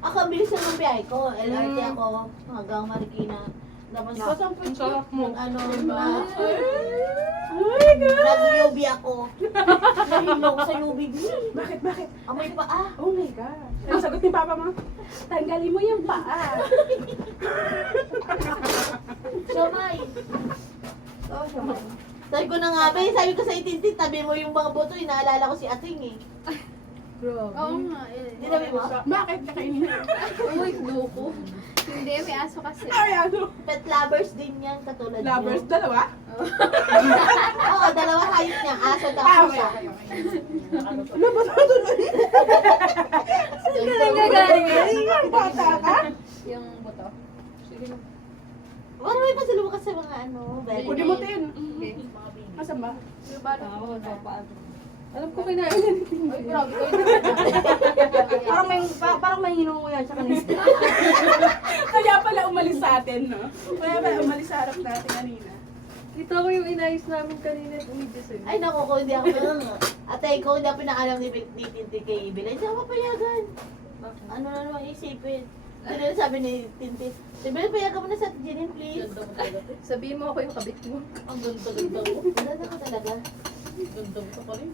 Ako, bilis lang ng biyahe ko. LRT ako hanggang Marikina. Tapos, Ang sarap mo. ano, nag-UB ako. Nahilo ko sa UB. Bakit? Amoy pa, Oh my God. Ang sagot ni Papa mo, tanggalin mo yung paa. Siomay. Oo, siya. Sabi ko na nga ba, sabi ko sa itintin, tabi mo yung mga buto, inaalala ko si Ating eh. Oo nga eh. Dinabi mo? Bakit kakainin na? Uy, loko. Hindi, may aso kasi. Ay, ano? Pet lovers din yan, katulad Lovers, niyo. dalawa? Oo, dalawa hayop niya, aso at Ah, pusa. okay. Ano ba ito tuloy? Saan ka nanggagaling yan? Bata ka? Yung buto. Sige na. Wala may pasalubong sa mga ano, very Pwede mo tin. Okay. Asan ba? Yung bala. Alam ko kinain na ni Tintin. Ay, grabe ko. Parang may hinunguya siya kanina. Kaya pala umalis sa atin, no? Kaya pala umalis sa harap natin kanina. Kita ko yung inayos namin kanina at umidyos eh. Ay naku, kung hindi ako atay ko, hindi ako pinakalam ni Tintin kay Ibel. Hindi ako papayagan. Ano na naman isipin. Hindi na sabi ni Tintin, Ibel, payagan mo na sa Jenin, please. Sabihin mo ako yung kabit mo. Ang ganda-ganda mo. Ganda ka talaga. Ganda mo pa rin.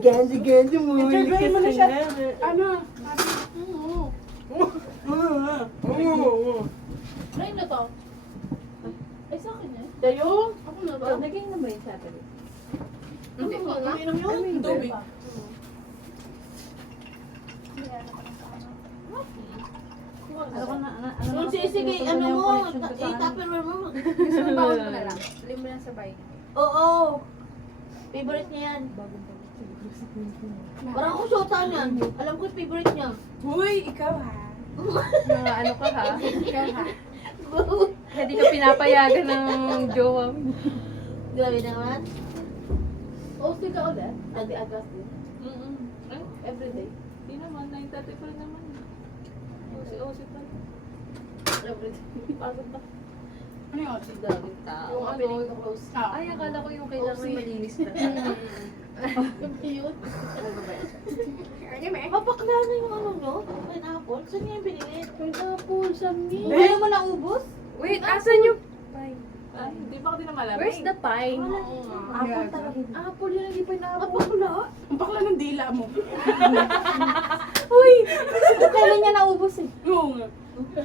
Ganda mo. Interviewin mo na siya. Ano? Try na to. Ay, sa akin eh. Dayo? Ako na ba? Naging na ba yung Saturday? Hindi ko na. Uminom yun. Tubig. Ano ka na? Kung sige, ano mo, i-tupperware mo. Gusto mo bawal mo na lang. Lim mo lang sabay. Oo. Favorite niya yan. Parang ako shota niyan. Alam ko yung favorite niya. Uy, ikaw ha. Mga ano ka ha? Ikaw ha. Hindi ka pinapayagan ng jowa mo. Grabe naman. Osti ka ulit? Adi-agas din. Ay, Everyday. di naman. 9:30 pa rin naman. Osi pa rin. Everyday. Pagod na. Ano yung otis? Daming tao. Yung opening ko close. Ah. Ay, akala ko yung kailangan malinis na. Yung cute. Ano may? Mapakla na yung ano nyo. Pineapple. Saan niya yung binili? Pineapple, Samni. Ayaw mo naubos? Wait, asan yung pine? Ay, hindi pa ako din naman alam. Where's the pine? Apple talaga. Apple yun, hindi pineapple. Mapakla? Ang pakla ng dila mo. Uy! Kailan niya naubos eh? Oo nga.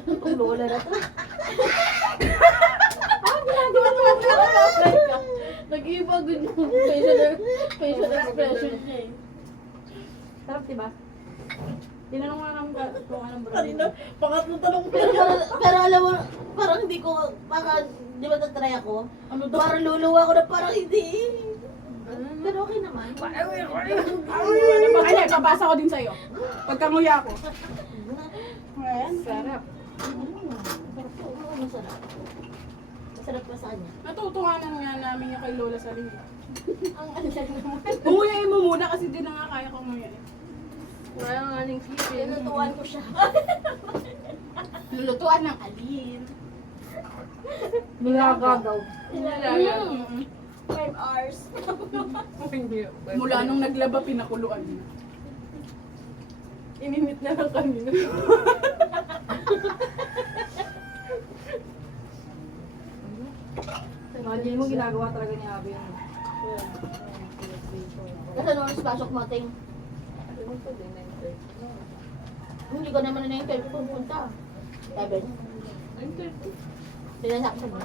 Ang lola na to. Nag-iiba din yung facial expression niya eh. Sarap, diba? Tinanong nga namin kung anong brand. Pangatlong tanong ko. Pero alam mo, parang hindi ko, di ba nag-try ako? Ano daw? Parang luluwa ako na parang hindi. Pero okay naman. Ay, babasa ko din sa'yo. Pagkanguya ko. Ayan. Sarap. Masarap. Masarap pa sa kanya. Natutuhanan nga namin yung kay Lola sa linggo. Ang ano siya naman. Umuyain mo muna kasi di na nga kaya ko umuyain. Wala nga aning sipin. Tinutuan ko siya. Lulutuan ng alin. Nilaga daw. Mm. 5 hours. Mula nung naglaba, pinakuluan niya. Ininit na lang kanina. Imagine mo ginagawa talaga ni Abby yun. Nasaan oras pasok mo, Ting? Hindi ko naman na yung time pupunta. 7. Pinasaksan mo.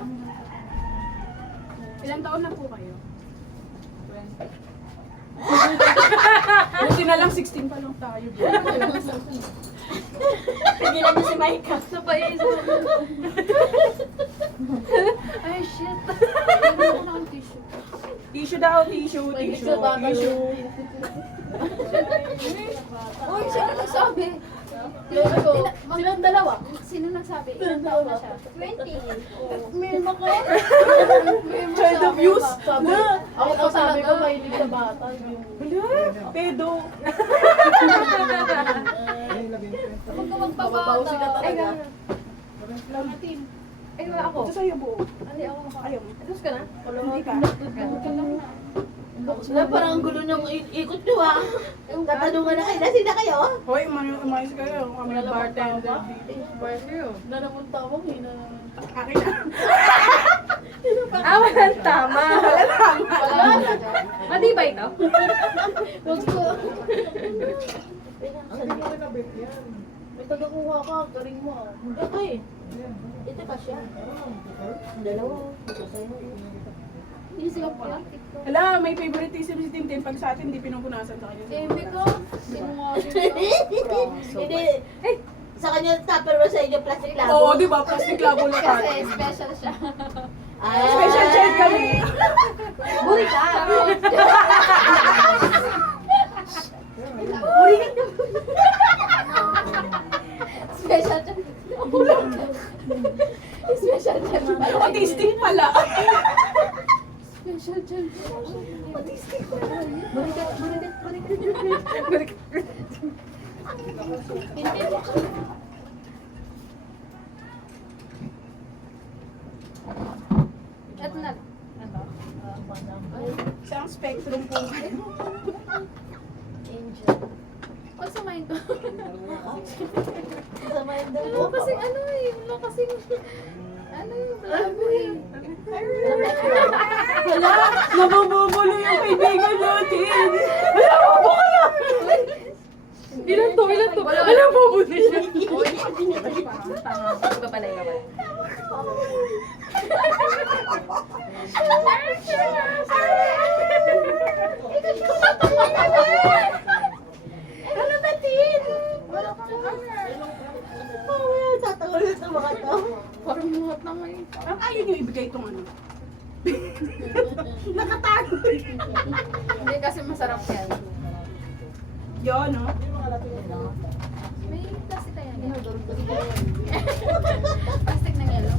Ilang taon na po kayo? Buti na lang 16 pa lang tayo. Pigilan mo si Micah. Sa paisa. Ay, shit. Ano na ang tissue? Tissue daw, tissue, tissue, tissue. Uy, sino nagsabi? Lolo ko. Silang dalawa. Sino nagsabi? Ilang taon na siya? 20. Milma ko. Child abuse. Sabi, ako pa sabi ko mahilig sa bata. Wala, pedo. Huwag ka Mababawsi ka magpabata. talaga. Ay, wala ako. Ito sa'yo buo. Ay, ako maka. Ayaw mo. Tapos ka na? Hindi ka. Wala, parang ang gulo ng ikot nyo ah. Tatanungan na kayo, lasing na kayo? Hoy, umayos kayo. Kami na bartender dito. Na naman tawag eh na. Akin na. Walang tama. Wala. Mati ba ito? Wag ko. May tagakuha ka, galing mo. Okay. Ito ka siya. Dalawa. Ito sa'yo. Easy ka pa. Hala, may favoritism si Tintin. Pag sa atin, hindi pinupunasan sa kanya. Hindi ko. Sinungaling ka. Hindi. Sa kanya, tupper mo sa inyo, plastic labo. Oo, di ba? Plastic labo na Kasi tayo. special siya. Special child kami. Buri ka. Special siya. Special siya. Autistic pala. Special siya. At na. Isang spectrum po. Huwag samayin ko. Samayin daw Wala po. kasing ano eh. Wala kasing ano yung malabo eh. Hala, nabubulo yung kaibigan natin. Wala mo po kayo. Ilan to? Ilan to? Alam mo mo na siya. Tama. Iba pala, iba pala. Ano ba, Tin? Oh, tatawa na sa mga to. Parang muhat na ngayon. Ang ayaw niyo ibigay itong ano. Nakatago. Hindi kasi masarap yan. Yun, no? May plastic tayo yan. Plastic na yellow.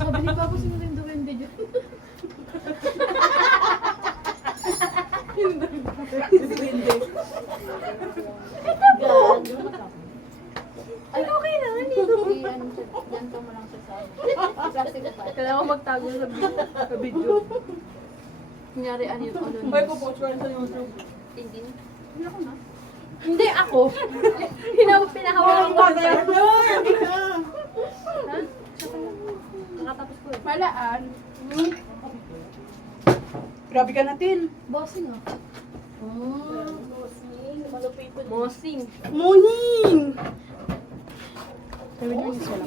Sabi ni Papa, sino rin doon hindi dyan? Ay, okay naman dito. Yan to mo lang siya sa plastic na tayo. Kailangan magtago sa video. Kunyari, ano yun? May pupost ko rin sa YouTube. Tingin. Hindi ako. Pinahawakan ko sa... Nakatapos ko eh. Malaan. Grabe ka natin. Bossing ah. Mosing. Morning! Sabi niyo, wala.